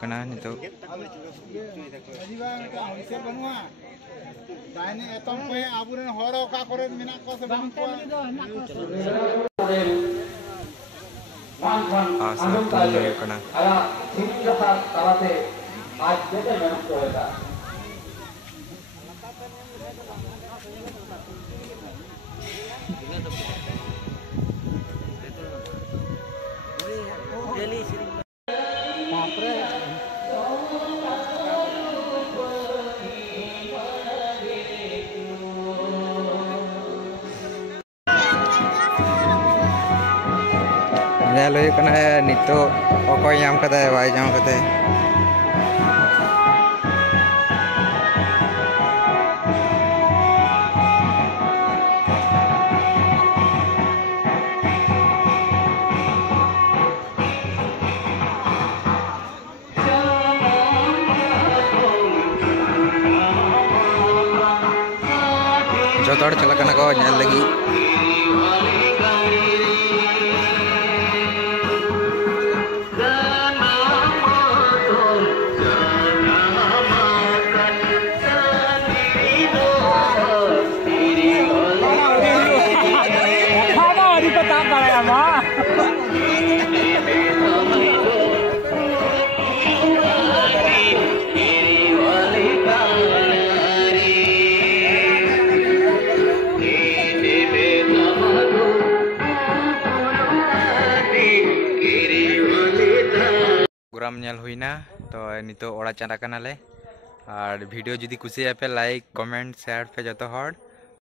kana nitok kana nyal hoy kana nito okoy nyam kata bai nyam kata jotor chala kana ko nyal lagi programme nyal huina to nito ora chara kana le ar video jodi kusi ape like comment share pe joto hor